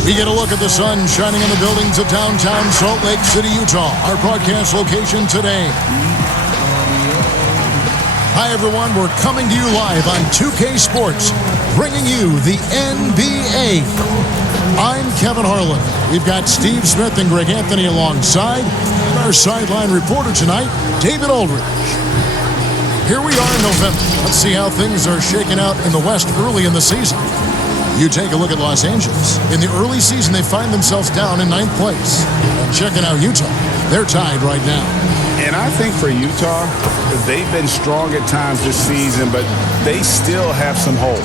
We get a look at the sun shining on the buildings of downtown Salt Lake City, Utah. Our broadcast location today. Hi, everyone. We're coming to you live on 2K Sports, bringing you the NBA. I'm Kevin Harlan. We've got Steve Smith and Greg Anthony alongside. And our sideline reporter tonight, David Aldridge. Here we are in November. Let's see how things are shaking out in the West early in the season. You take a look at Los Angeles. In the early season, they find themselves down in 9th place. And checking out Utah, they're tied right now. And I think for Utah, they've been strong at times this season, but they still have some hope.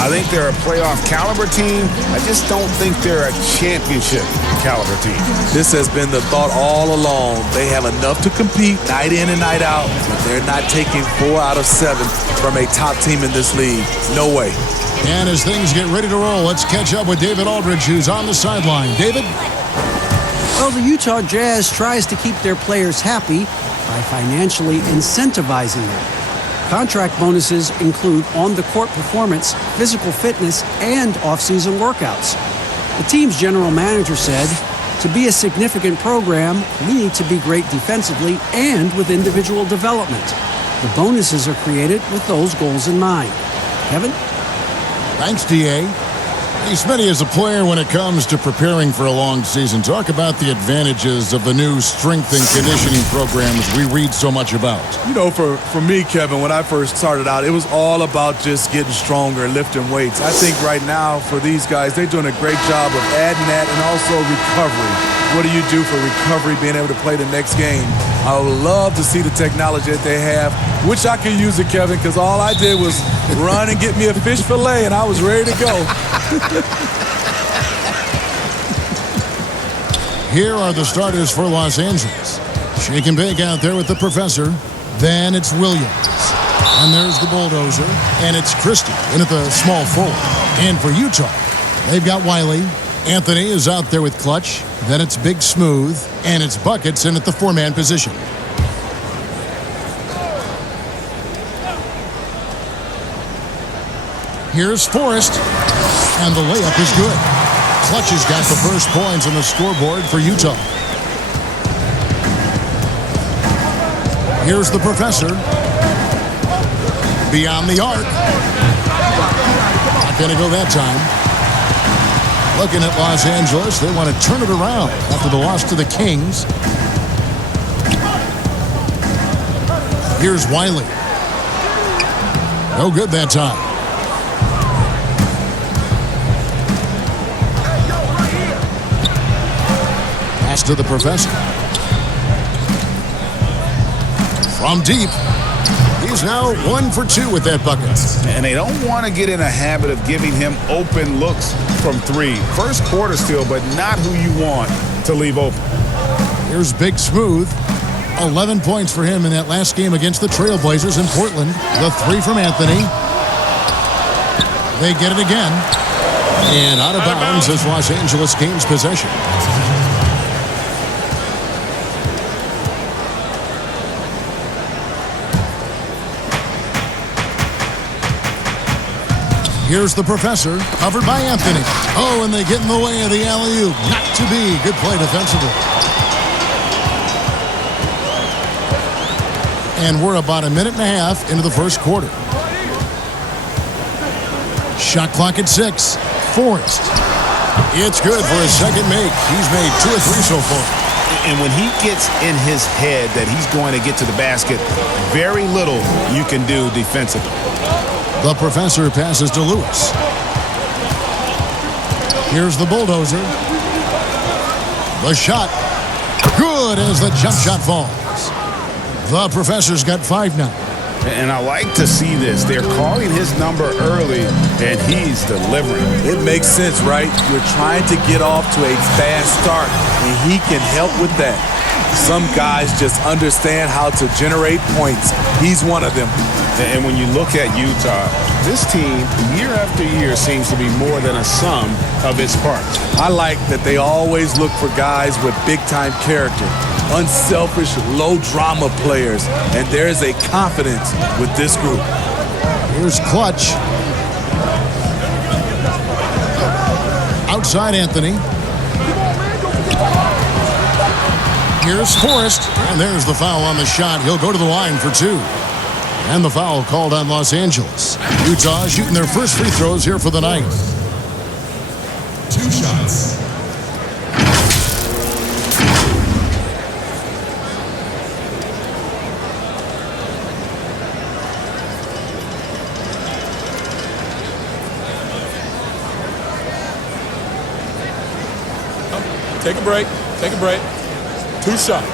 I think they're a playoff caliber team. I just don't think they're a championship caliber team. This has been the thought all along. They have enough to compete night in and night out, but they're not taking 4 out of 7 from a top team in this league. No way. And as things get ready to roll, let's catch up with David Aldridge, who's on the sideline. David? Well, the Utah Jazz tries to keep their players happy by financially incentivizing them. Contract bonuses include on-the-court performance, physical fitness, and off-season workouts. The team's general manager said, to be a significant program, we need to be great defensively and with individual development. The bonuses are created with those goals in mind. Kevin? Thanks, D.A. Hey, Smitty, as a player when it comes to preparing for a long season, talk about the advantages of the new strength and conditioning programs we read so much about. You know, for me, Kevin, when I first started out, it was all about just getting stronger and lifting weights. I think right now for these guys, they're doing a great job of adding that and also recovery. What do you do for recovery, being able to play the next game? I would love to see the technology that they have. Wish I could use it, Kevin, because all I did was run and get me a fish fillet, and I was ready to go. Here are the starters for Los Angeles. Shake and bake out there with the professor. Then it's Williams. And there's the bulldozer. And it's Christie in at the small forward. And for Utah, they've got Wiley. Anthony is out there with Clutch. Then it's Big Smooth. And it's Buckets in at the 4-man position. Here's Forrest. And the layup is good. Clutch has got the first points on the scoreboard for Utah. Here's the professor. Beyond the arc. Not going to go that time. Looking at Los Angeles, they want to turn it around after the loss to the Kings. Here's Wiley. No good that time. Pass to the professor. From deep. He's now 1 for 2 with that bucket. And they don't want to get in a habit of giving him open looks from 3. First quarter still, but not who you want to leave open. Here's Big Smooth. 11 points for him in that last game against the Trailblazers in Portland. The 3 from Anthony. They get it again. And out of bounds as Los Angeles gains possession. Here's the professor, covered by Anthony. Oh, and they get in the way of the alley-oop. Not to be. Good play defensively. And we're about a minute and a half into the first quarter. Shot clock at 6. Forrest. It's good for his second make. He's made 2 or 3 so far. And when he gets in his head that he's going to get to the basket, very little you can do defensively. The professor passes to Lewis. Here's the bulldozer. The shot. Good as the jump shot falls. The professor's got 5 now. And I like to see this. They're calling his number early, and he's delivering. It makes sense, right? You're trying to get off to a fast start, and he can help with that. Some guys just understand how to generate points. He's one of them. And when you look at Utah, this team, year after year, seems to be more than a sum of its parts. I like that they always look for guys with big-time character, unselfish, low-drama players, and there's a confidence with this group. Here's Clutch. outside Anthony. Here's Forrest, and there's the foul on the shot. He'll go to the line for 2. And the foul called on Los Angeles. Utah shooting their first free throws here for the night. 2 shots. Take a break. Take a break. 2 shots.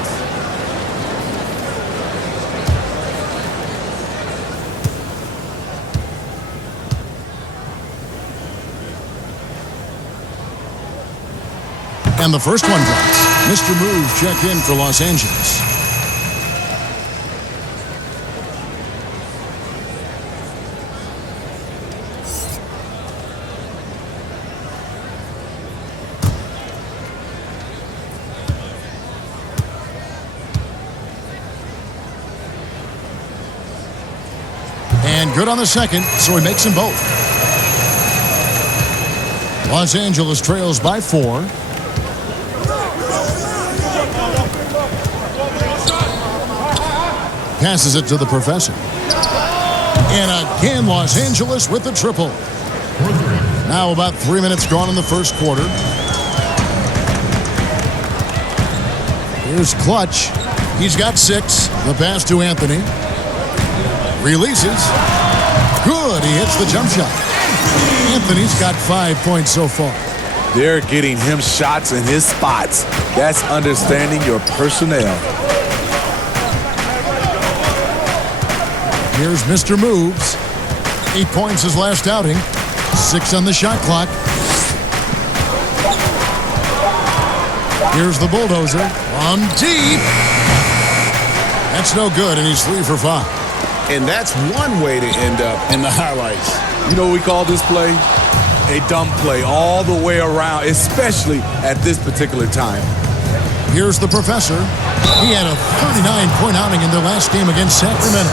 And the first one drops. Mr. Move check in for Los Angeles. And good on the second, so he makes them both. Los Angeles trails by 4. Passes it to the professor. And again, Los Angeles with the triple. Now about 3 minutes gone in the first quarter. Here's Clutch. He's got 6. The pass to Anthony. Releases. Good. He hits the jump shot. Anthony's got 5 points so far. They're getting him shots in his spots. That's understanding your personnel. Here's Mr. Moves. 8 points his last outing. 6 on the shot clock. Here's the bulldozer. On deep. That's no good, and he's 3 for 5. And that's one way to end up in the highlights. You know what we call this play? A dumb play all the way around, especially at this particular time. Here's the professor. He had a 39-point outing in their last game against Sacramento.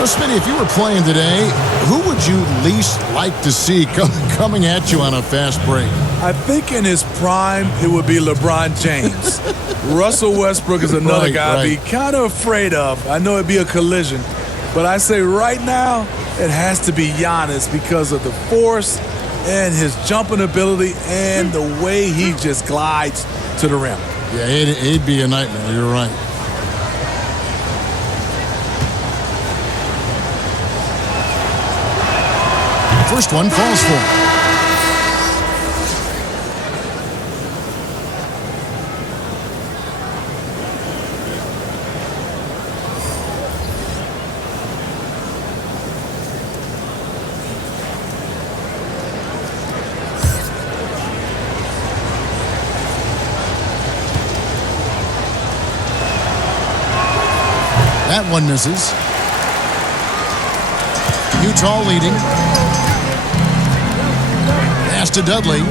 Now, Smitty, if you were playing today, who would you least like to see coming at you on a fast break? I think in his prime, it would be LeBron James. Russell Westbrook is another guy I'd be kind of afraid of. I know it'd be a collision, but I say right now, it has to be Giannis because of the force and his jumping ability and the way he just glides to the rim. Yeah, it'd be a nightmare. You're right. First one falls for him. That one misses. Utah leading. Pass to Dudley.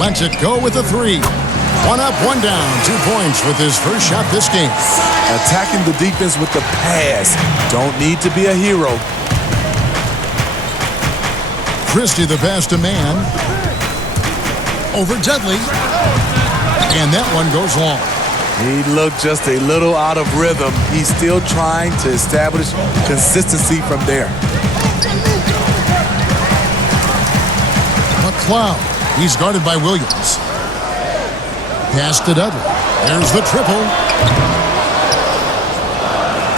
Lets it go with a 3. 1 up, 1 down. 2 points with his first shot this game. Attacking the defense with the pass. Don't need to be a hero. Christie the pass to Man. Over Dudley. And that one goes long. He looked just a little out of rhythm. He's still trying to establish consistency from there. McLeod. He's guarded by Williams. Pass to Dudley. There's the triple.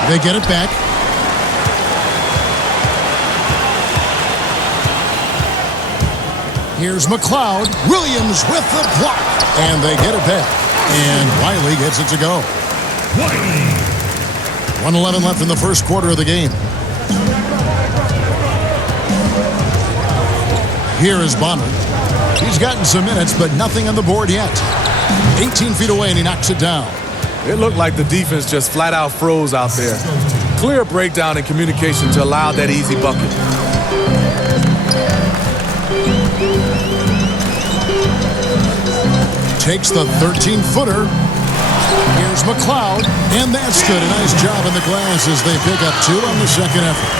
They get it back. Here's McLeod. Williams with the block. And they get it back. And Wiley gets it to go. 1:11 left in the first quarter of the game. Here is Bonner. He's gotten some minutes, but nothing on the board yet. 18 feet away, and he knocks it down. It looked like the defense just flat out froze out there. Clear breakdown in communication to allow that easy bucket. Takes the 13-footer. Here's McLeod, and that's good. A nice job in the glass as they pick up 2 on the second effort.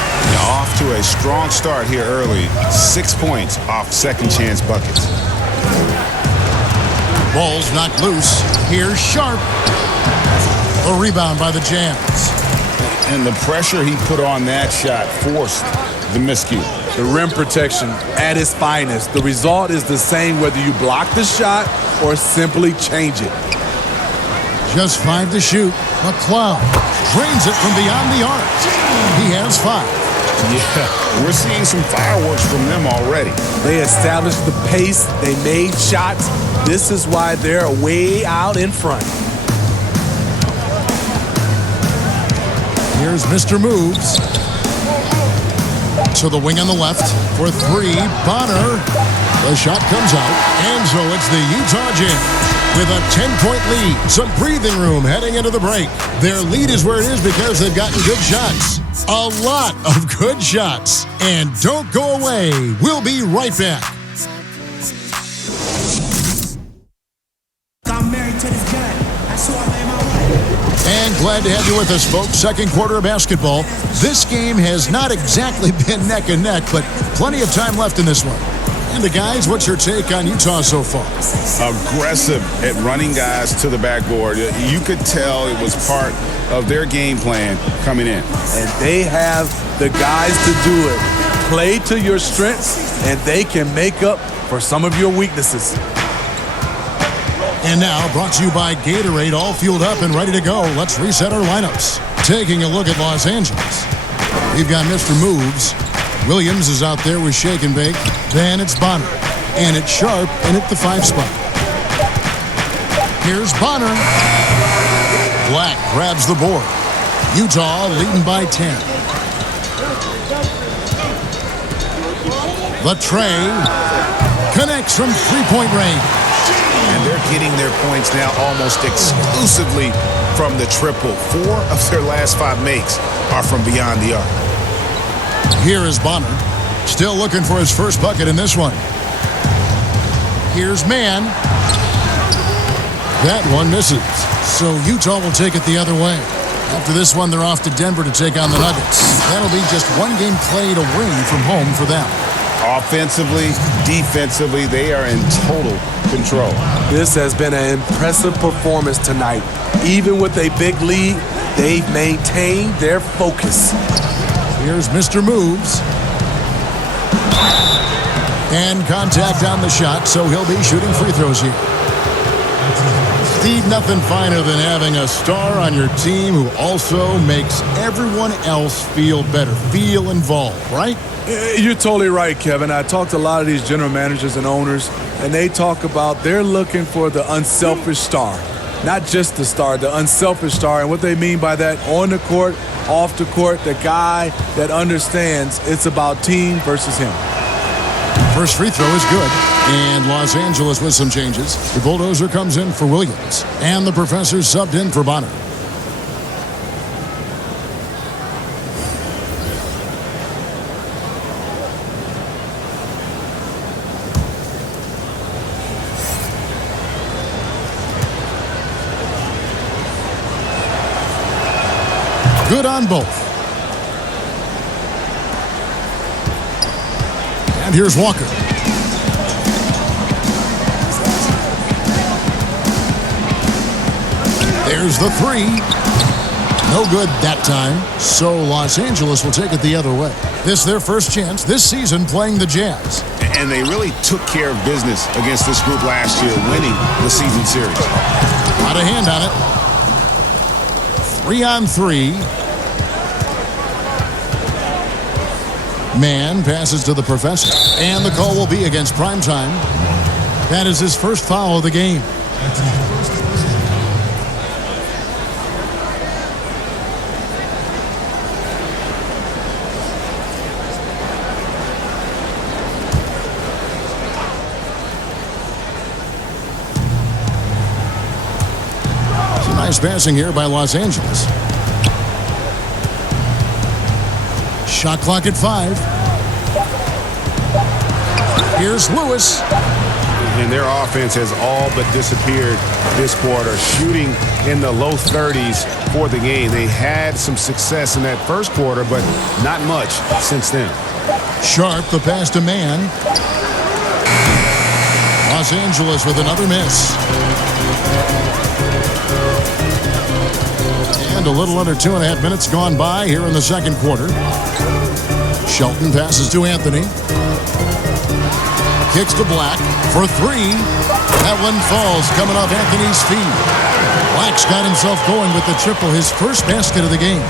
Off to a strong start here early. 6 points off second chance buckets. Ball's knocked loose. Here's Sharp. A rebound by the Jazz. And the pressure he put on that shot forced the miscue. The rim protection at its finest. The result is the same whether you block the shot or simply change it. Just 5 to shoot. McCloud drains it from beyond the arc. He has 5. Yeah, we're seeing some fireworks from them already. They established the pace. They made shots. This is why they're way out in front. Here's Mr. Moves. To the wing on the left for 3. Bonner. The shot comes out. And so it's the Utah Jazz with a 10-point lead. Some breathing room heading into the break. Their lead is where it is because they've gotten good shots. A lot of good shots. And don't go away. We'll be right back. I'm married to this gun. That's who I made my wife. And glad to have you with us, folks. Second quarter of basketball. This game has not exactly been neck and neck, but plenty of time left in this one. And the guys, what's your take on Utah so far? Aggressive at running guys to the backboard. You could tell it was part of their game plan coming in. And they have the guys to do it. Play to your strengths, and they can make up for some of your weaknesses. And now, brought to you by Gatorade, all fueled up and ready to go. Let's reset our lineups. Taking a look at Los Angeles. We've got Mr. Moves. Williams is out there with Shake and Bake. Then it's Bonner. And it's Sharp in at the 5 spot. Here's Bonner. Black grabs the board. Utah leading by 10. Latrey connects from 3-point range. And they're getting their points now almost exclusively from the triple. 4 of their last 5 makes are from beyond the arc. Here is Bonner. Still looking for his first bucket in this one. Here's Mann. That one misses. So Utah will take it the other way. After this one, they're off to Denver to take on the Nuggets. That'll be just one game played away from home for them. Offensively, defensively, they are in total control. This has been an impressive performance tonight. Even with a big lead, they've maintained their focus. Here's Mr. Moves. And contact on the shot, so he'll be shooting free throws here. Steve, nothing finer than having a star on your team who also makes everyone else feel better, feel involved, right? You're totally right, Kevin. I talked to a lot of these general managers and owners, and they talk about they're looking for the unselfish star. Not just the star, the unselfish star. And what they mean by that, on the court, off the court, the guy that understands it's about team versus him. First free throw is good. And Los Angeles with some changes. The bulldozer comes in for Williams. And the professor subbed in for Bonner. Good on both. And here's Walker. There's the 3. No good that time. So Los Angeles will take it the other way. This is their first chance this season playing the Jazz. And they really took care of business against this group last year, winning the season series. Got a hand on it. 3-on-3. Mann passes to the professor. And the call will be against Primetime. That is his first foul of the game. Some nice passing here by Los Angeles. Shot clock at 5. Here's Lewis. And their offense has all but disappeared this quarter, shooting in the low 30s for the game. They had some success in that first quarter, but not much since then. Sharp, the pass to Mann. Los Los Angeles with another miss. And a little under 2.5 minutes gone by here in the second quarter. Shelton passes to Anthony. Kicks to Black for three. That one falls coming off Anthony's feet. Black's got himself going with the triple, his first basket of the game.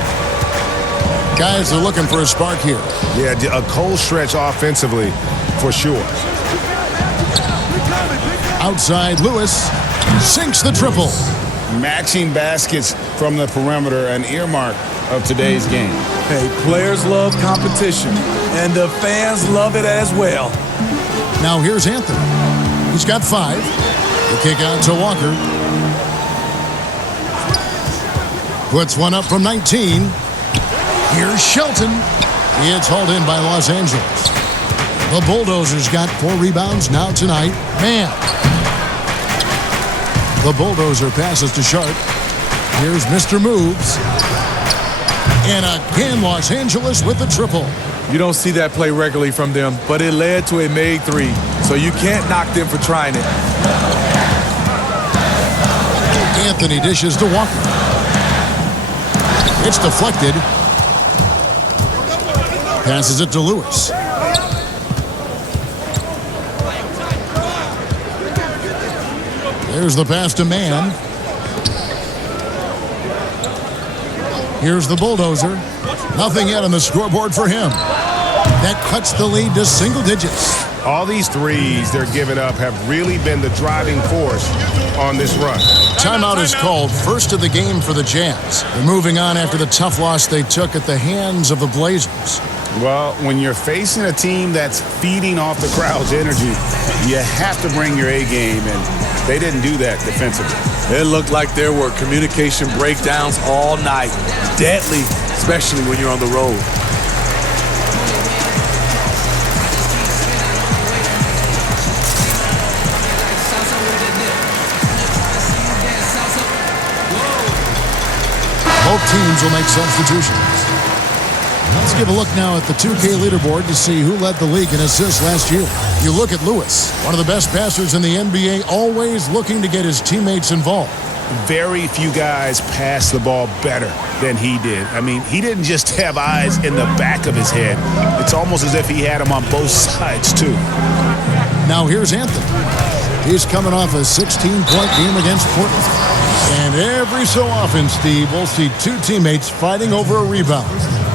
Guys are looking for a spark here. Yeah, a cold stretch offensively for sure. Outside, Lewis sinks the triple. Matching baskets from the perimeter, an earmark of today's game. Hey, players love competition, and the fans love it as well. Now here's Anthony. He's got 5. The kick out to Walker. Puts one up from 19. Here's Shelton. It's hauled in by Los Angeles. The Bulldozers got 4 rebounds now tonight. Man. The Bulldozer passes to Sharp. Here's Mr. Moves. And again, Los Angeles with the triple. You don't see that play regularly from them, but it led to a made 3, so you can't knock them for trying it. Anthony dishes to Walker. It's deflected. Passes it to Lewis. There's the pass to Mann. Here's the Bulldozer. Nothing yet on the scoreboard for him. That cuts the lead to single digits. All these threes they're giving up have really been the driving force on this run. Timeout is called, first of the game for the Jazz. They're moving on after the tough loss they took at the hands of the Blazers. Well, when you're facing a team that's feeding off the crowd's energy, you have to bring your A game, and they didn't do that defensively. It looked like there were communication breakdowns all night. Deadly, especially when you're on the road. Both teams will make substitutions. Let's give a look now at the 2K leaderboard to see who led the league in assists last year. You look at Lewis, one of the best passers in the NBA, always looking to get his teammates involved. Very few guys pass the ball better than he did. I mean, he didn't just have eyes in the back of his head. It's almost as if he had them on both sides, too. Now here's Anthony. He's coming off a 16-point game against Portland. And every so often, Steve, we'll see 2 teammates fighting over a rebound.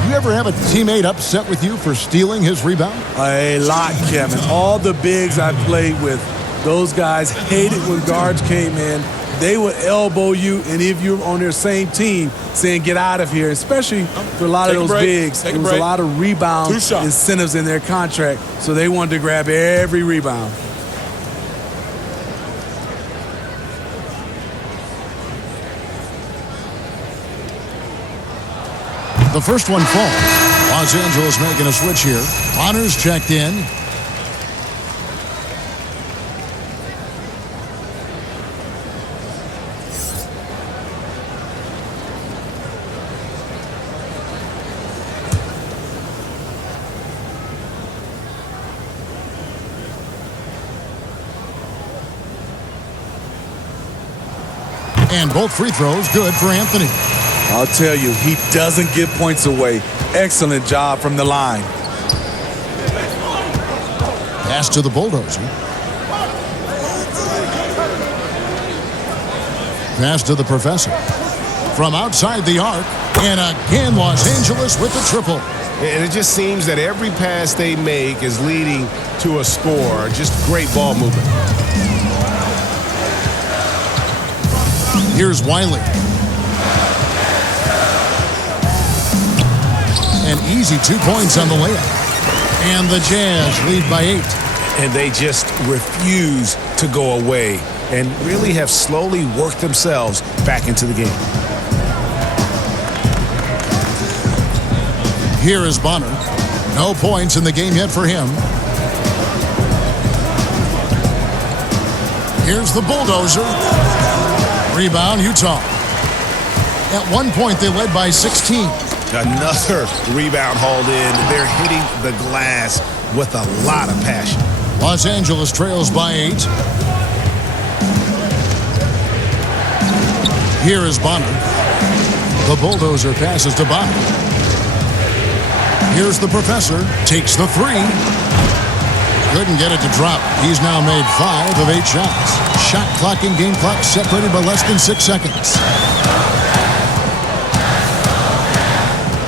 You ever have a teammate upset with you for stealing his rebound? A lot, Kevin. All the bigs I played with, those guys hated when guards came in. They would elbow you, and if you're on their same team, saying, get out of here, especially for a lot of those bigs. There was a lot of rebound incentives in their contract, so they wanted to grab every rebound. The first one falls. Los Angeles making a switch here. Honors checked in. And both free throws good for Anthony. I'll tell you, he doesn't give points away. Excellent job from the line. Pass to the Bulldozer. Pass to the Professor. From outside the arc. And again, Los Angeles with the triple. And it just seems that every pass they make is leading to a score. Just great ball movement. Here's Wiley. An easy 2 points on the layup. And the Jazz lead by 8. And they just refuse to go away and really have slowly worked themselves back into the game. Here is Bonner. No points in the game yet for him. Here's the Bulldozer. Rebound, Utah. At one point, they led by 16. Another rebound hauled in. They're hitting the glass with a lot of passion. Los Angeles trails by 8. Here is Bonner. The bulldozer passes to Bonner. Here's the professor. Takes the three. Couldn't get it to drop. He's now made 5 of 8 shots. Shot clock and game clock separated by less than 6 seconds.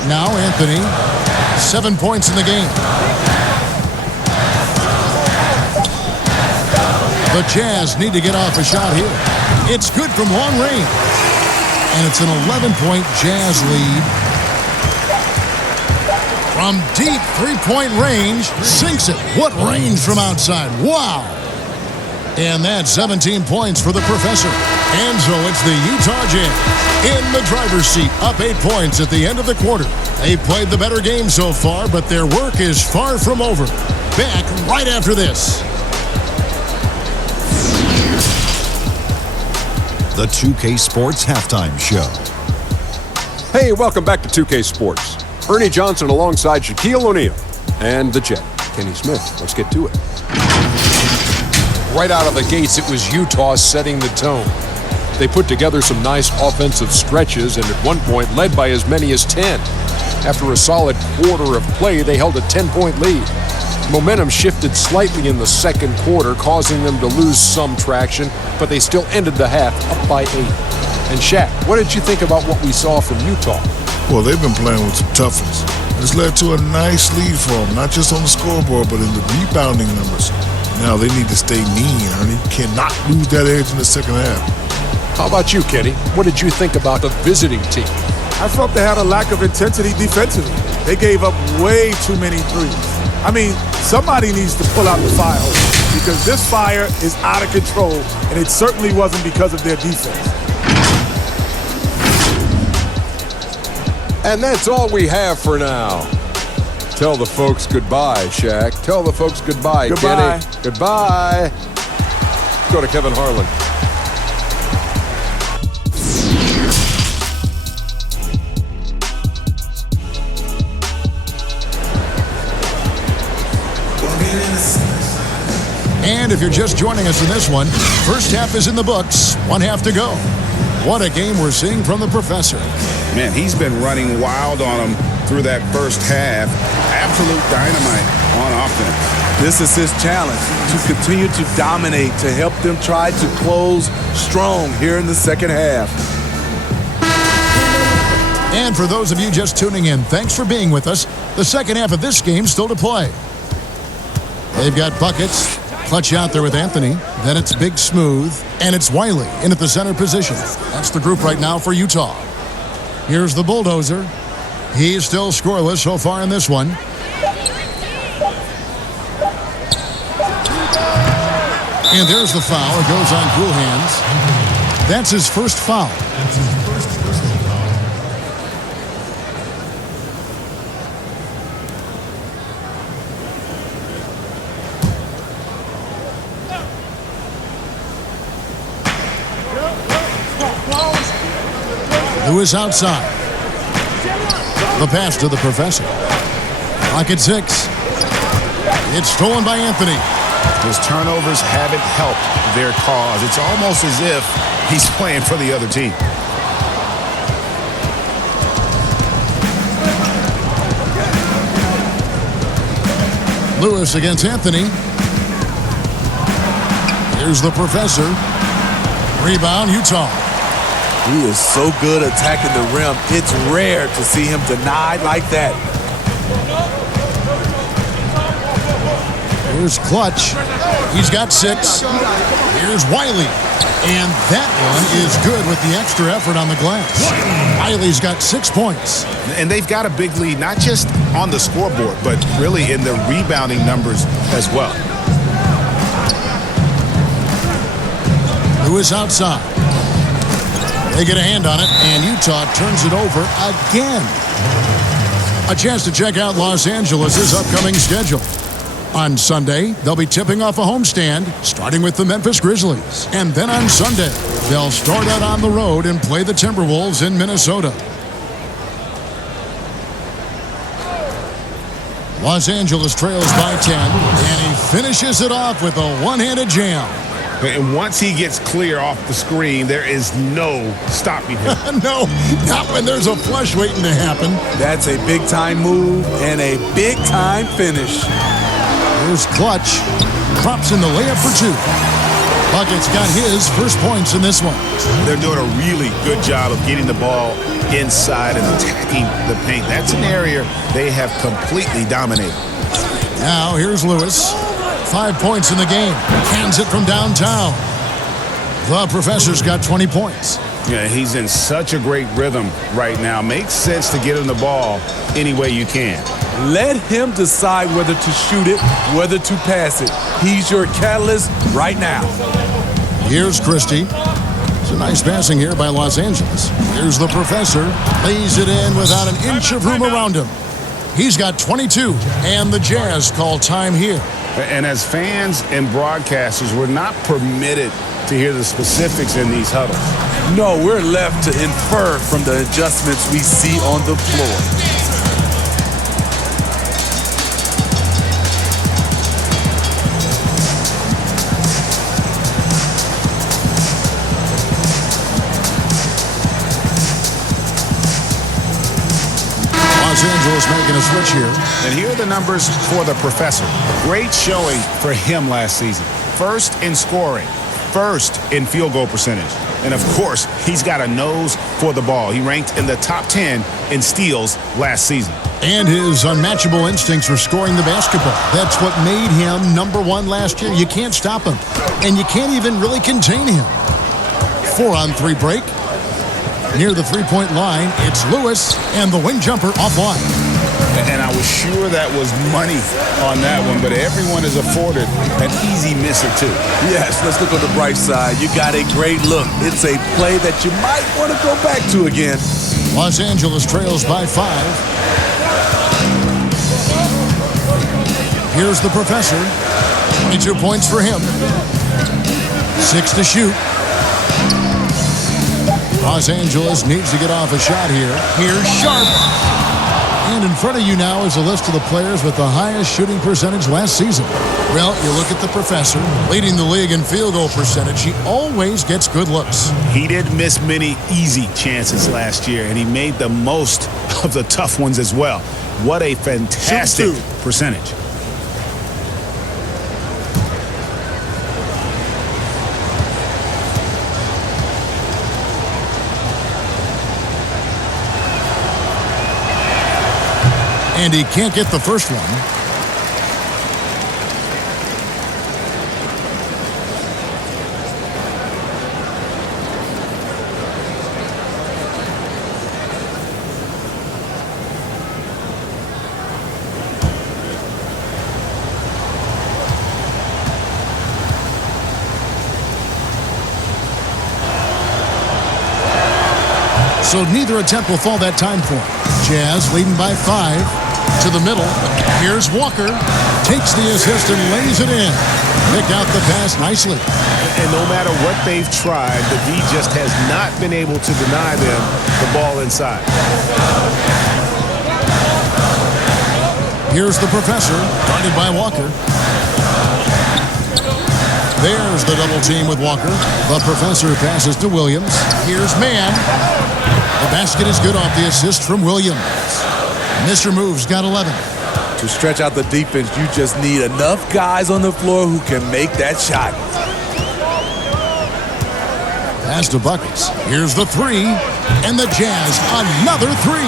Now Anthony. 7 points in the game. The Jazz need to get off a shot here. It's good from long range. And it's an 11-point Jazz lead. From deep three-point range, sinks it. What range from outside. Wow. And that's 17 points for the professor. And so it's the Utah Jazz in the driver's seat, up 8 points at the end of the quarter. They've played the better game so far, but their work is far from over. Back right after this. The 2K Sports Halftime Show. Hey, welcome back to 2K Sports. Ernie Johnson alongside Shaquille O'Neal and the Jet, Kenny Smith. Let's get to it. Right out of the gates, it was Utah setting the tone. They put together some nice offensive stretches and at one point led by as many as 10. After a solid quarter of play, they held a 10-point lead. Momentum shifted slightly in the second quarter, causing them to lose some traction, but they still ended the half up by 8. And Shaq, what did you think about what we saw from Utah? Well, they've been playing with some toughness. This led to a nice lead for them, not just on the scoreboard, but in the rebounding numbers. Now they need to stay mean, Ernie. Cannot lose that edge in the second half. How about you, Kenny? What did you think about the visiting team? I felt they had a lack of intensity defensively. They gave up way too many threes. I mean, somebody needs to pull out the fire because this fire is out of control, and it certainly wasn't because of their defense. And that's all we have for now. Tell the folks goodbye, Shaq. Tell the folks goodbye, Goodbye. Kenny. Goodbye. Go to Kevin Harlan. And if you're just joining us in this one, first half is in the books. 1 half to go. What a game we're seeing from the professor. Man, he's been running wild on him through that first half. Absolute dynamite on offense. This is his challenge, to continue to dominate, to help them try to close strong here in the second half. And for those of you just tuning in, thanks for being with us. The second half of this game still to play. They've got buckets. Clutch out there with Anthony. Then it's Big Smooth. And it's Wiley in at the center position. That's the group right now for Utah. Here's the bulldozer. He's still scoreless so far in this one. And there's the foul. It goes on cool hands. That's his first foul. Lewis outside. The pass to the professor. Clock at 6. It's stolen by Anthony. His turnovers haven't helped their cause. It's almost as if he's playing for the other team. Lewis against Anthony. Here's the professor. Rebound, Utah. He is so good attacking the rim. It's rare to see him denied like that. Here's Clutch. He's got 6. Here's Wiley. And that one is good with the extra effort on the glass. Wiley's got 6 points. And they've got a big lead, not just on the scoreboard, but really in the rebounding numbers as well. Lewis outside. They get a hand on it, and Utah turns it over again. A chance to check out Los Angeles' upcoming schedule. On Sunday, they'll be tipping off a homestand, starting with the Memphis Grizzlies. And then on Sunday, they'll start out on the road and play the Timberwolves in Minnesota. Los Angeles trails by 10, and he finishes it off with a one-handed jam. And once he gets clear off the screen, there is no stopping him. No, not when there's a flush waiting to happen. That's a big-time move and a big-time finish. Here's Clutch. Drops in the layup for two. Bucket's got his first points in this one. They're doing a really good job of getting the ball inside and attacking the paint. That's an area they have completely dominated. Now here's Lewis. 5 points in the game. Hands it from downtown. The Professor's got 20 points. Yeah, he's in such a great rhythm right now. Makes sense to get him the ball any way you can. Let him decide whether to shoot it, whether to pass it. He's your catalyst right now. Here's Christie. It's a nice passing here by Los Angeles. Here's the Professor. Lays it in without an inch of room around him. He's got 22, and the Jazz call time here. And as fans and broadcasters, we're not permitted to hear the specifics in these huddles. No, we're left to infer from the adjustments we see on the floor. Los Angeles making a switch here. And here are the numbers for the Professor. Great showing for him last season. First in scoring, first in field goal percentage. And of course, he's got a nose for the ball. He ranked in the top 10 in steals last season. And his unmatchable instincts for scoring the basketball. That's what made him #1 last year. You can't stop him. And you can't even really contain him. 4-on-3 break. Near the three-point line, it's Lewis and the wing jumper offline. And I was sure that was money on that one, but everyone is afforded an easy miss or two. Yes, let's look on the bright side. You got a great look. It's a play that you might want to go back to again. Los Angeles trails by 5. Here's the Professor. 22 points for him. 6 to shoot. Los Angeles needs to get off a shot here. Here's Sharp. And in front of you now is a list of the players with the highest shooting percentage last season. Well, you look at the Professor, leading the league in field goal percentage. He always gets good looks. He did miss many easy chances last year, and he made the most of the tough ones as well. What a fantastic percentage. And he can't get the first one. So neither attempt will fall that time point. Jazz leading by 5. To the middle. Here's Walker. Takes the assist and lays it in. Pick out the pass nicely. And no matter what they've tried, the D just has not been able to deny them the ball inside. Here's the Professor, guarded by Walker. There's the double team with Walker. The Professor passes to Williams. Here's Mann. The basket is good off the assist from Williams. Mr. Move's got 11. To stretch out the defense, you just need enough guys on the floor who can make that shot. Pass to Buckets. Here's the 3. And the Jazz, another 3.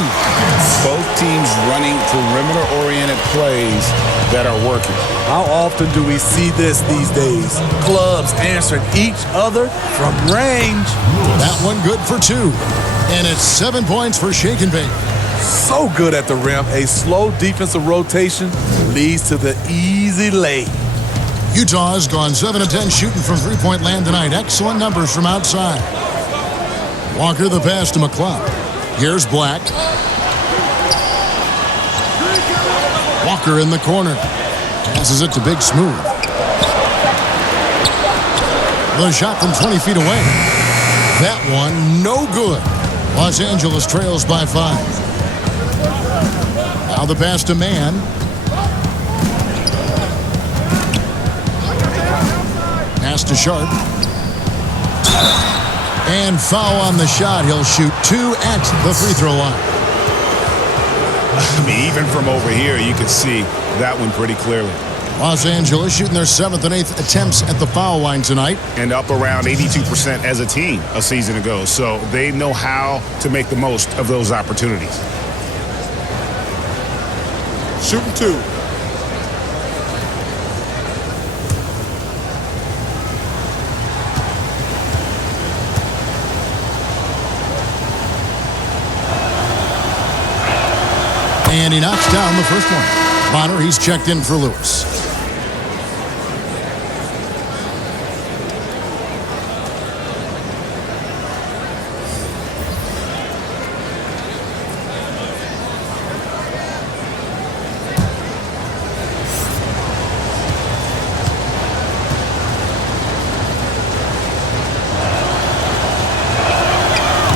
Both teams running perimeter-oriented plays that are working. How often do we see this these days? Clubs answering each other from range. That one good for 2. And it's 7 points for Shake and Bake. So good at the rim. A slow defensive rotation leads to the easy lay. Utah has gone 7 of 10 shooting from three-point land tonight. Excellent numbers from outside. Walker the pass to McCloud. Here's Black. Walker in the corner. Passes it to Big Smooth. The shot from 20 feet away. That one no good. Los Angeles trails by 5. Now the pass to Mann. pass to Sharp. And foul on the shot. He'll shoot 2 at the free throw line. I mean, even from over here, you can see that one pretty clearly. Los Angeles shooting their 7th and 8th attempts at the foul line tonight. And up around 82% as a team a season ago. So they know how to make the most of those opportunities. Shooting 2. And he knocks down the first one. Bonner, he's checked in for Lewis.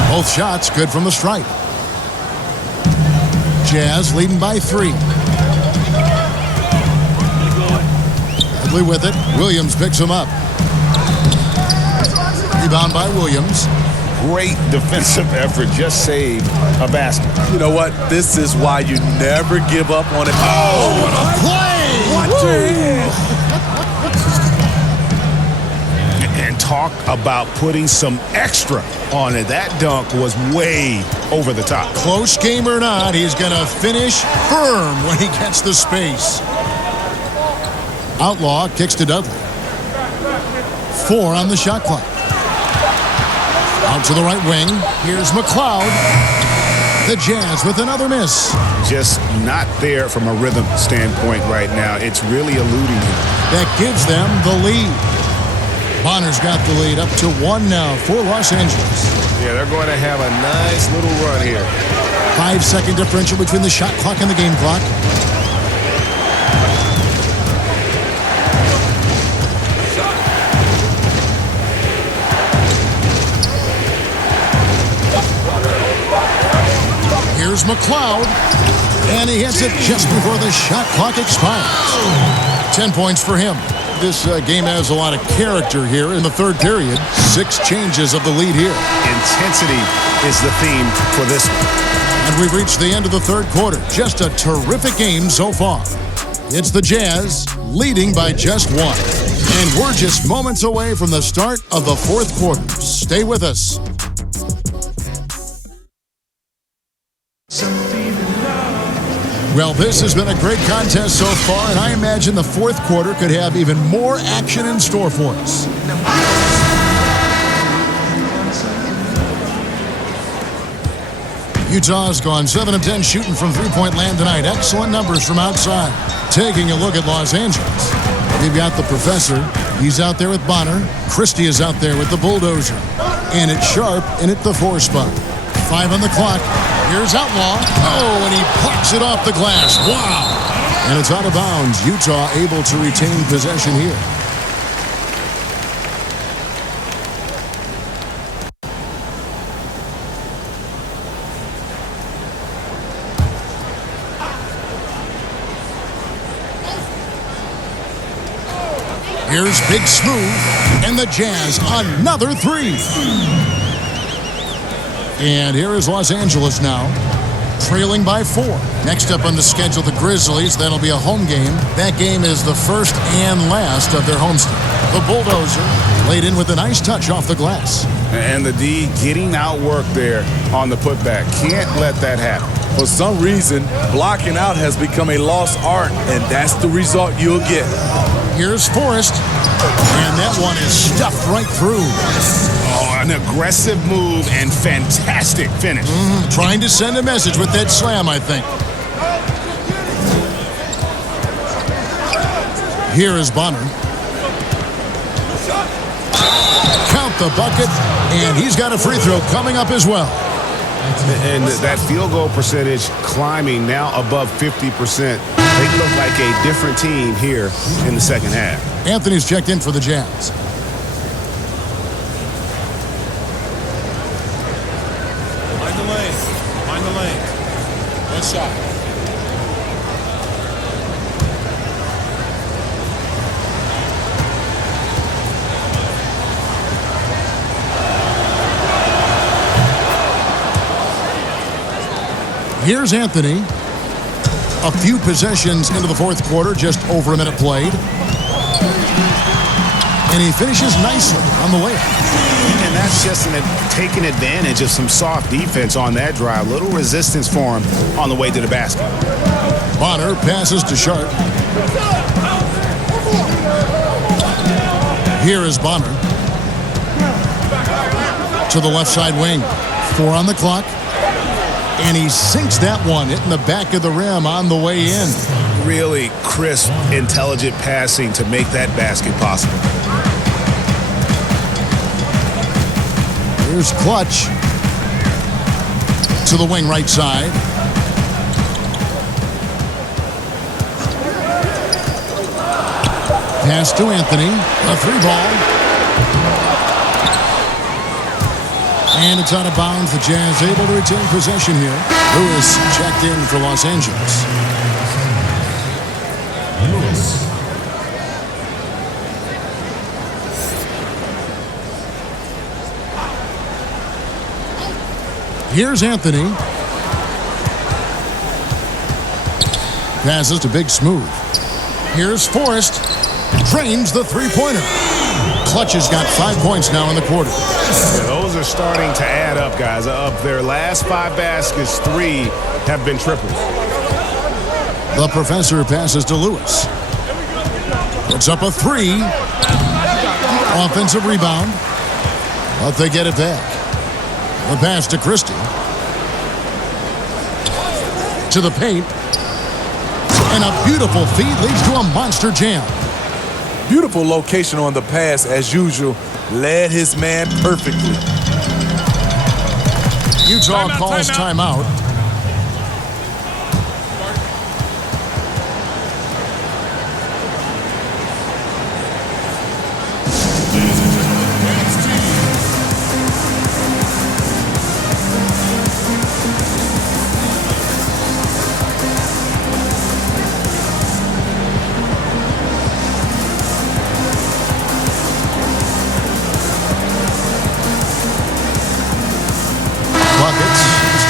Both shots good from the stripe. Jazz leading by 3. Bradley with it. Williams picks him up. Rebound by Williams. Great defensive effort. Just saved a basket. You know what? This is why you never give up on it. Oh, what a play! Watch your head. And talk about putting some extra on it. That dunk was way over the top. Close game or not, he's going to finish firm when he gets the space. Outlaw kicks to Dudley. 4 on the shot clock. Out to the right wing. Here's McLeod. The Jazz with another miss. Just not there from a rhythm standpoint right now. It's really eluding him. That gives them the lead. Bonner's got the lead up to 1 now for Los Angeles. Yeah, they're going to have a nice little run here. 5-second differential between the shot clock and the game clock. Here's McLeod, and he hits it just before the shot clock expires. 10 points for him. This game has a lot of character here in the third period. 6 changes of the lead here. Intensity is the theme for this one. And we've reached the end of the third quarter. Just a terrific game so far. It's the Jazz leading by just 1. And we're just moments away from the start of the fourth quarter. Stay with us. Well, this has been a great contest so far, and I imagine the fourth quarter could have even more action in store for us. Utah's gone 7 of 10 shooting from three-point land tonight. Excellent numbers from outside. Taking a look at Los Angeles. We've got the professor. He's out there with Bonner. Christie is out there with the bulldozer. And it's Sharp in at the 4 spot. 5 on the clock. Here's Outlaw. Oh, and he pops it off the glass. Wow. And it's out of bounds. Utah able to retain possession here. Here's Big Smooth, and the Jazz another 3. And here is Los Angeles now, trailing by 4. Next up on the schedule, the Grizzlies. That'll be a home game. That game is the first and last of their homestand. The bulldozer laid in with a nice touch off the glass. And the D getting outworked there on the putback. Can't let that happen. For some reason, blocking out has become a lost art, and that's the result you'll get. Here's Forrest, and that one is stuffed right through. Oh, an aggressive move and fantastic finish. Trying to send a message with that slam, I think. Here is Bonner. Count the bucket, and he's got a free throw coming up as well. And that field goal percentage climbing now above 50%. They look like a different team here in the second half. Anthony's checked in for the Jazz. Mind the lane. Mind the lane. One shot. Here's Anthony. A few possessions into the fourth quarter, just over a minute played. And he finishes nicely on the way. And that's just taking advantage of some soft defense on that drive. Little resistance for him on the way to the basket. Bonner passes to Sharp. Here is Bonner. To the left side wing. 4 on the clock. And he sinks that one, hitting the back of the rim on the way in. Really crisp, intelligent passing to make that basket possible. Here's Clutch. To the wing right side. Pass to Anthony. A 3-ball. And it's out of bounds. The Jazz able to retain possession here. Lewis checked in for Los Angeles. Here's Anthony. Passes to Big Smooth. Here's Forrest. Drains the three-pointer. Clutch has got 5 points now in the quarter. Yeah, those are starting to add up, guys. Of their last 5 baskets, 3 have been triples. The Professor passes to Lewis. Puts up a 3. Offensive rebound. But they get it back. The pass to Christie. To the paint. And a beautiful feed leads to a monster jam. Beautiful location on the pass, as usual. Led his man perfectly. Utah calls timeout.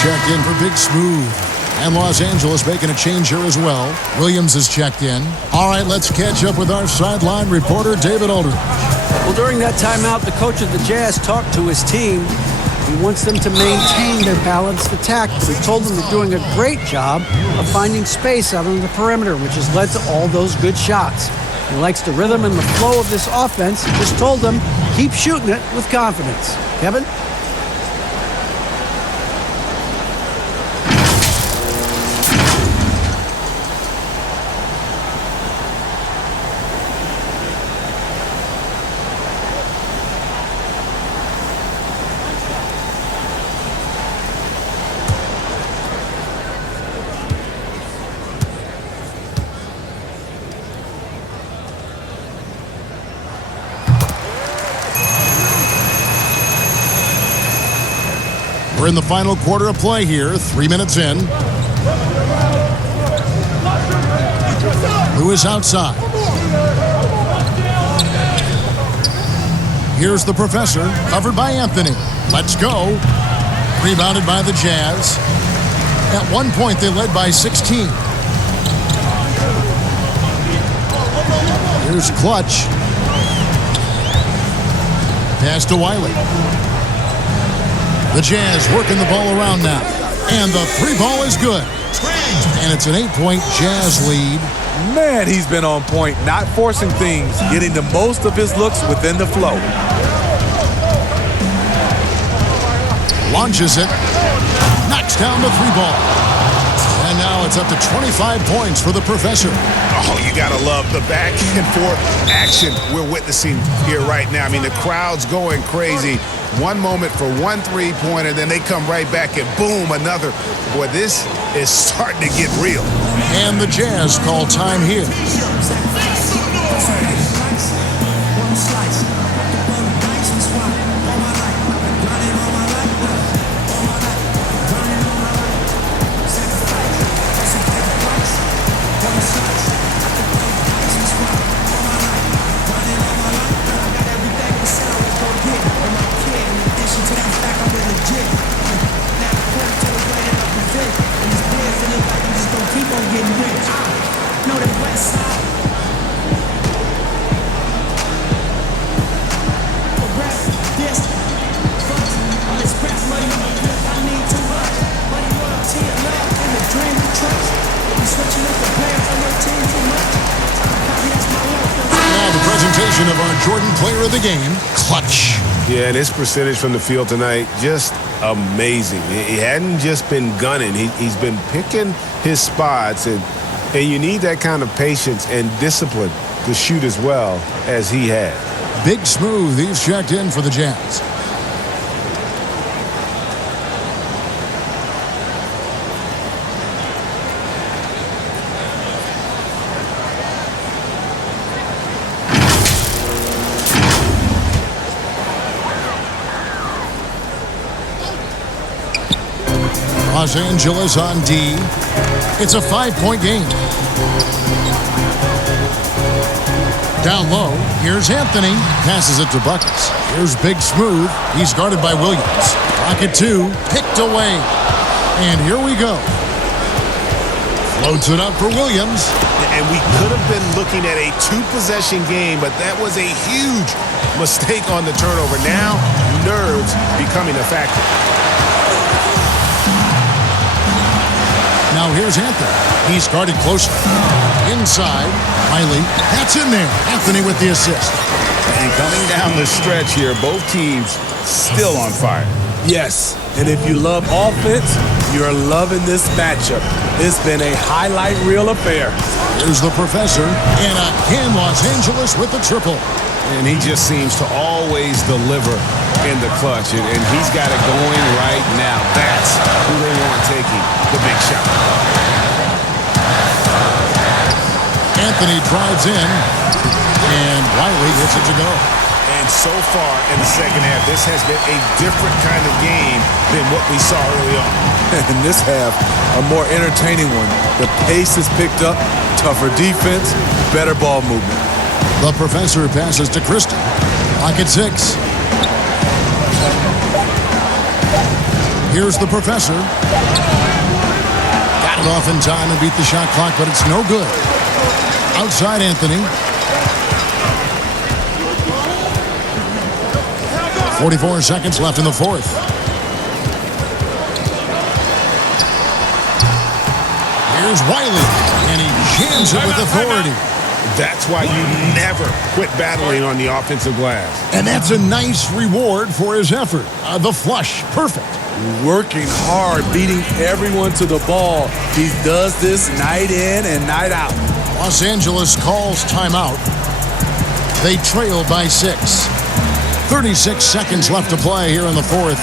Checked in for Big Smooth. And Los Angeles making a change here as well. Williams is checked in. All right, let's catch up with our sideline reporter, David Aldridge. Well, during that timeout, the coach of the Jazz talked to his team. He wants them to maintain their balanced attack. He told them they're doing a great job of finding space out on the perimeter, which has led to all those good shots. He likes the rhythm and the flow of this offense. He just told them, keep shooting it with confidence. Kevin? We're in the final quarter of play here, 3 minutes in. Lewis outside. Here's the Professor, covered by Anthony. Let's go. Rebounded by the Jazz. At one point, they led by 16. Here's Clutch. Pass to Wiley. The Jazz working the ball around now. And the 3-ball is good. And it's an 8-point Jazz lead. Man, he's been on point, not forcing things, getting the most of his looks within the flow. Launches it. Knocks down the 3-ball. And now it's up to 25 points for the Professor. Oh, you gotta love the back and forth action we're witnessing here right now. I mean, the crowd's going crazy. One moment for one 3-pointer, then they come right back and boom, another. Boy, this is starting to get real. And the Jazz call time here. Now the presentation of our Jordan Player of the Game, Clutch. Yeah, and his percentage from the field tonight, just amazing. He hadn't just been gunning. He's been picking his spots, and you need that kind of patience and discipline to shoot as well as he had. Big Smooth, he's checked in for the Jazz. Los Angeles on D. It's a 5-point game. Down low, here's Anthony. Passes it to Buckets. Here's Big Smooth. He's guarded by Williams. Rocket 2, picked away. And here we go. Floats it up for Williams. And we could have been looking at a 2-possession game, but that was a huge mistake on the turnover. Now, nerves becoming a factor. Now here's Anthony. He's guarded closely. Inside, Miley. That's in there. Anthony with the assist. And coming down the stretch here, both teams still on fire. Yes, and if you love offense, you're loving this matchup. It's been a highlight reel affair. Here's the professor, and again Los Angeles with the triple. And he just seems to always deliver in the clutch, and he's got it going right now. That's who they want taking the big shot. Anthony drives in, and Wiley hits it to go. And so far in the second half, this has been a different kind of game than what we saw early on. In this half, a more entertaining one. The pace is picked up, tougher defense, better ball movement. The professor passes to Christie. Clock at 6. Here's the professor. Got it off in time and beat the shot clock, but it's no good. Outside Anthony. 44 seconds left in the fourth. Here's Wiley, and he jams it with authority. That's why you never quit battling on the offensive glass. And that's a nice reward for his effort. The flush, perfect. Working hard, beating everyone to the ball. He does this night in and night out. Los Angeles calls timeout. They trail by 6. 36 seconds left to play here in the fourth.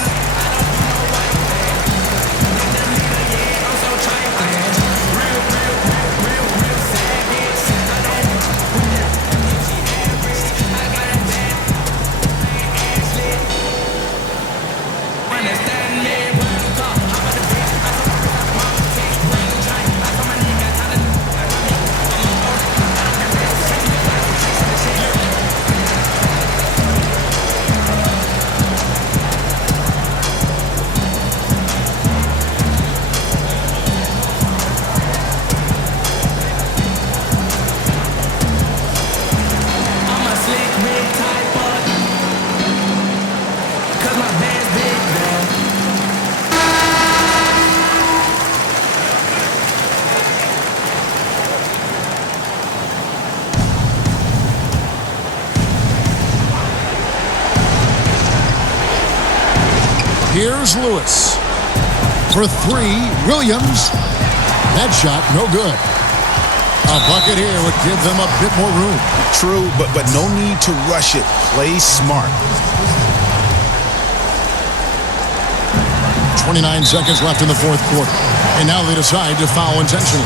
Here's Lewis. For 3, Williams. That shot, no good. A bucket here would give them a bit more room. True, but no need to rush it. Play smart. 29 seconds left in the fourth quarter. And now they decide to foul intentionally.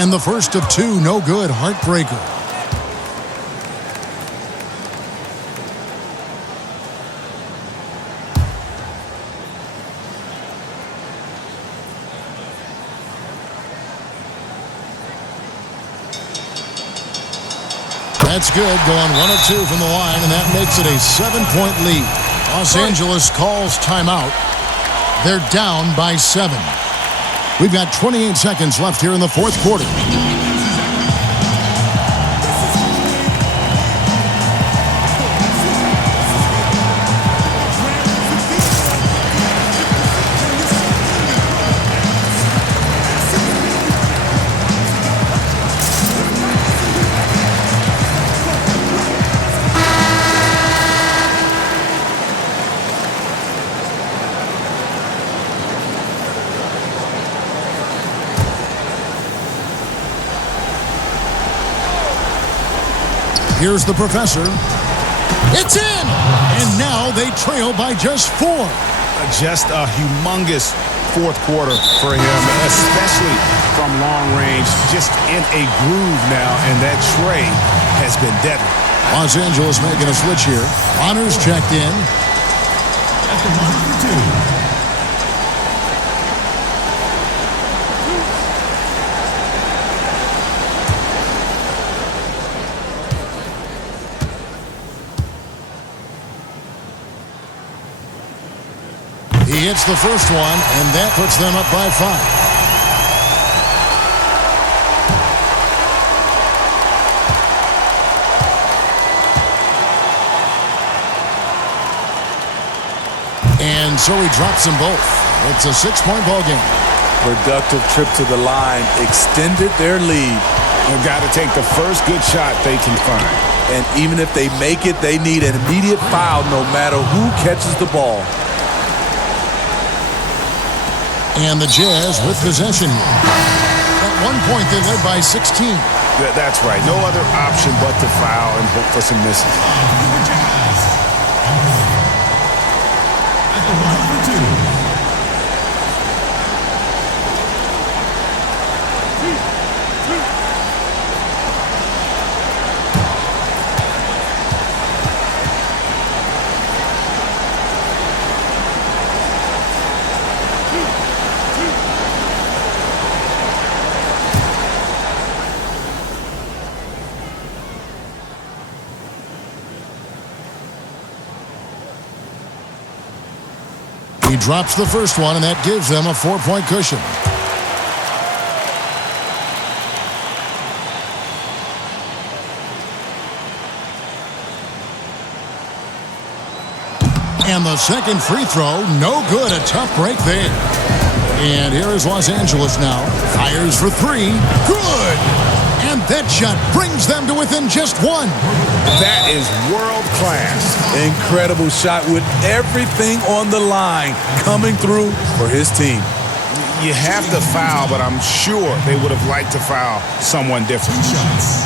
And the first of two, no good, heartbreaker. That's good, going 1 of 2 from the line, and that makes it a 7-point lead. Los Angeles calls timeout. They're down by 7. We've got 28 seconds left here in the fourth quarter. Here's the professor. It's in! And now they trail by just 4. Just a humongous fourth quarter for him, especially from long range. Just in a groove now, and that tray has been deadly. Los Angeles making a switch here. Honors checked in. That's the line for 2. He hits the first one, and that puts them up by 5. And so he drops them both. It's a 6-point ball game. Productive trip to the line extended their lead. They've got to take the first good shot they can find. And even if they make it, they need an immediate foul no matter who catches the ball. And the Jazz with possession. At one point, they led by 16. That's right. No other option but to foul and hope for some misses. At the line for 2. He drops the first one, and that gives them a 4-point cushion. And the second free throw, no good. A tough break there. And here is Los Angeles now. Fires for 3. Good! And that shot brings them to within just 1. That is world class. Incredible shot with everything on the line coming through for his team. You have to foul, but I'm sure they would have liked to foul someone different. 2 shots.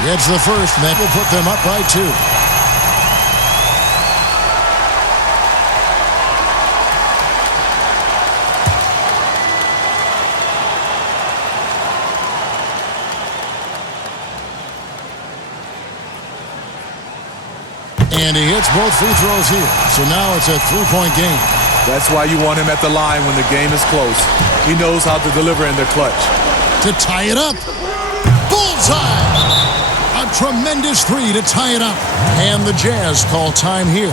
Gets the first, and that will put them up by 2. And he hits both free throws here. So now it's a 3-point game. That's why you want him at the line when the game is close. He knows how to deliver in the clutch. To tie it up. Bullseye! A tremendous 3 to tie it up. And the Jazz call time here.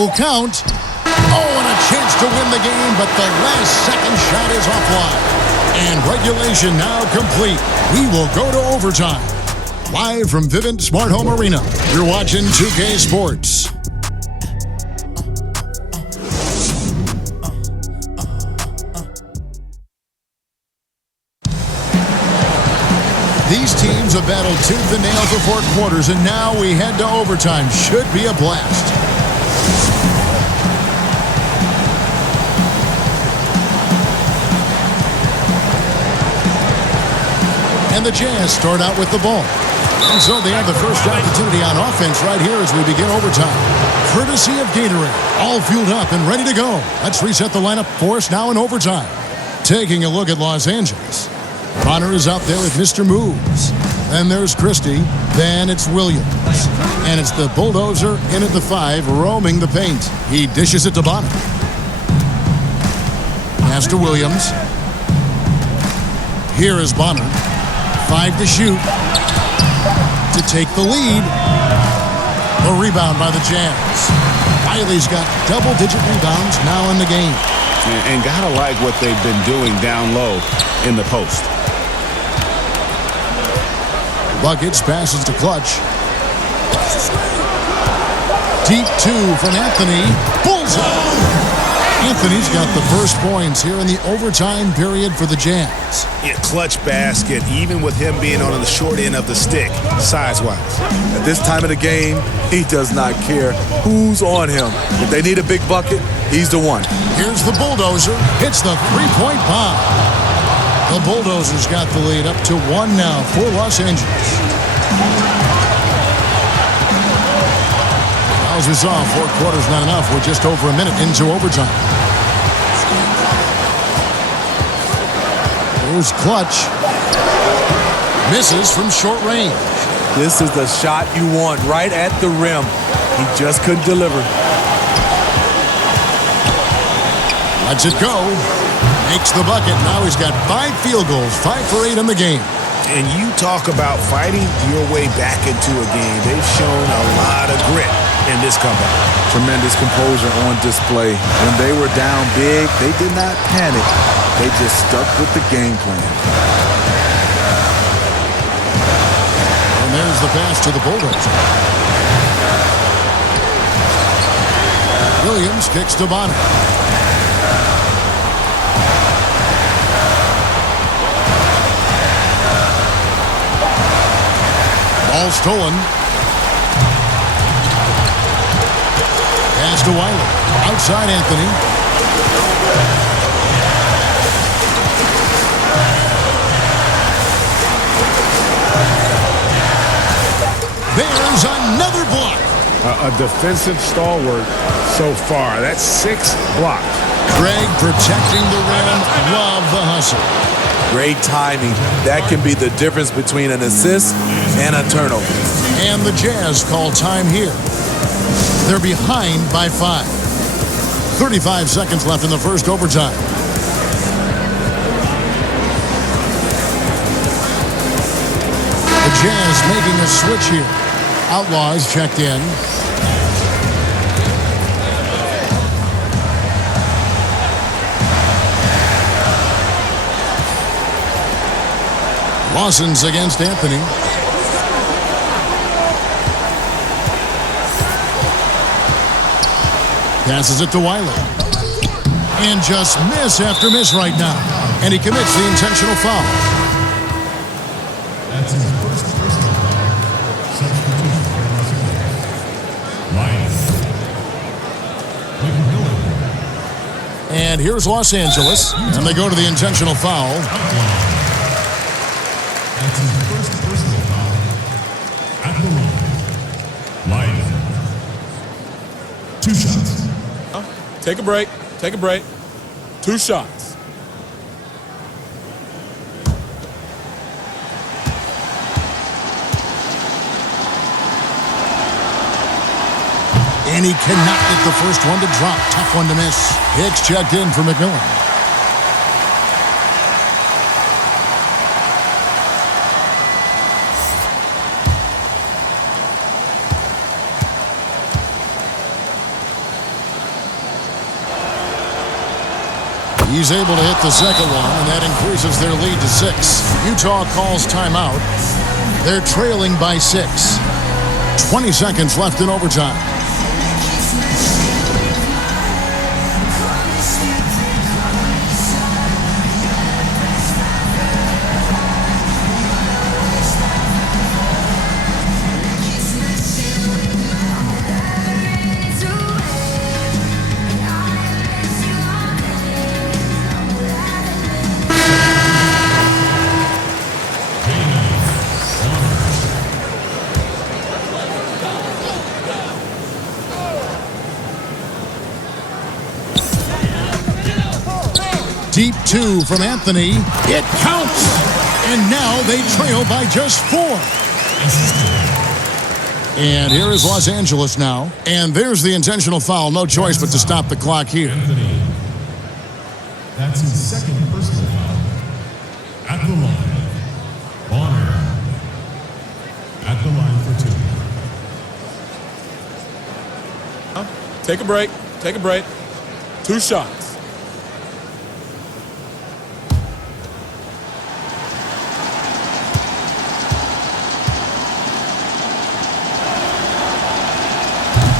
will count. Oh, and a chance to win the game, but the last second shot is offline. And regulation now complete. We will go to overtime. Live from Vivint Smart Home Arena, you're watching 2K Sports. These teams have battled tooth and nail for 4 quarters, and now we head to overtime. Should be a blast. And the Jazz start out with the ball. And so they have the first opportunity on offense right here as we begin overtime. Courtesy of Gatorade, all fueled up and ready to go. Let's reset the lineup for us now in overtime. Taking a look at Los Angeles. Bonner is out there with Mr. Moves. Then there's Christie. Then it's Williams. And it's the bulldozer in at the 5, roaming the paint. He dishes it to Bonner. Pass to Williams. Here is Bonner. 5 to shoot. To take the lead. The rebound by the Jazz. Wiley's got double-digit rebounds now in the game. And gotta like what they've been doing down low in the post. Buckets passes to Clutch. Deep 2 from Anthony. Bullseye! Anthony's got the first points here in the overtime period for the Jazz. Yeah, clutch basket, even with him being on the short end of the stick, size-wise. At this time of the game, he does not care who's on him. If they need a big bucket, he's the one. Here's the bulldozer. Hits the three-point bomb. The Bulldozers got the lead up to 1 now for Los Angeles. As we saw, 4 quarters not enough. We're just over a minute into overtime. Here's Clutch. Misses from short range. This is the shot you want, right at the rim. He just couldn't deliver. Lets it go. Makes the bucket. Now he's got 5 field goals, 5 for 8 in the game. And you talk about fighting your way back into a game. They've shown a lot of grit in this comeback. Tremendous composure on display. When they were down big, they did not panic. They just stuck with the game plan. And there's the pass to the Bulldozer. Williams kicks to Bonner. Ball stolen. Pass to Wiley. Outside Anthony. There's another block. A defensive stalwart so far. That's 6 blocks. Greg protecting the rim. Love the hustle. Great timing. That can be the difference between an assist and a turnover. And the Jazz call time here. They're behind by 5. 35 seconds left in the first overtime. The Jazz making a switch here. Outlaws checked in. Lawson's against Anthony. Passes it to Wiley. And just miss after miss right now. And he commits the intentional foul. That's his first personal foul. Substitution. McMillan. And here's Los Angeles. And they go to the intentional foul. That's his first personal foul. At the line. Lyman. 2 shots. Take a break. Take a break. 2 shots. And he cannot get the first one to drop. Tough one to miss. Hicks checked in for McMillan. He's able to hit the second one, and that increases their lead to 6. Utah calls timeout. They're trailing by 6. 20 seconds left in overtime. Deep 2 from Anthony. It counts! And now they trail by just 4. And here is Los Angeles now. And there's the intentional foul. No choice but to stop the clock here. Anthony. That's his second personal foul. At the line, Bonner. At the line for 2. Take a break. Take a break. 2 shots.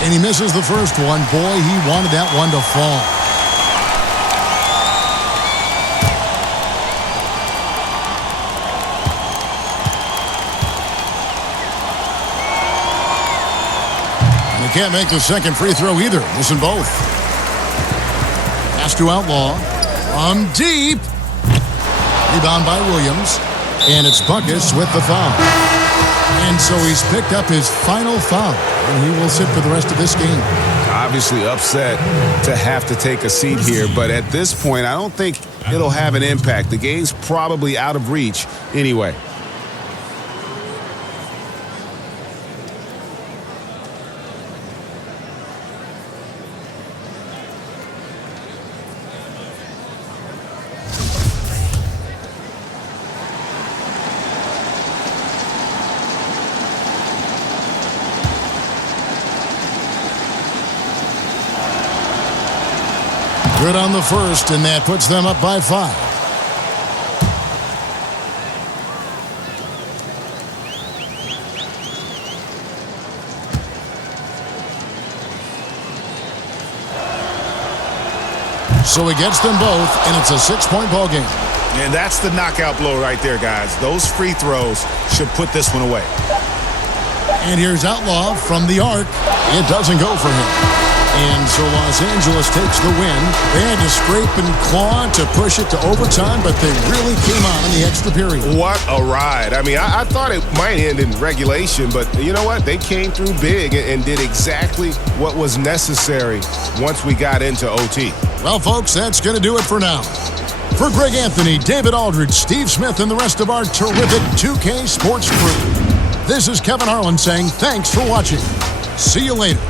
And he misses the first one. Boy, he wanted that one to fall. And he can't make the second free throw either. Missing both. Pass to Outlaw. From deep. Rebound by Williams. And it's Buckus with the foul. And so he's picked up his final foul. And he will sit for the rest of this game. Obviously upset to have to take a seat here, but at this point, I don't think it'll have an impact. The game's probably out of reach anyway. Good on the first, and that puts them up by 5. So he gets them both, and it's a 6-point ball game. And that's the knockout blow right there, guys. Those free throws should put this one away. And here's Outlaw from the arc. It doesn't go for him. And so Los Angeles takes the win. They had to scrape and claw to push it to overtime, but they really came on in the extra period. What a ride. I mean, I thought it might end in regulation, but you know what? They came through big and did exactly what was necessary once we got into OT. Well, folks, that's going to do it for now. For Greg Anthony, David Aldridge, Steve Smith, and the rest of our terrific 2K Sports crew, this is Kevin Harlan saying thanks for watching. See you later.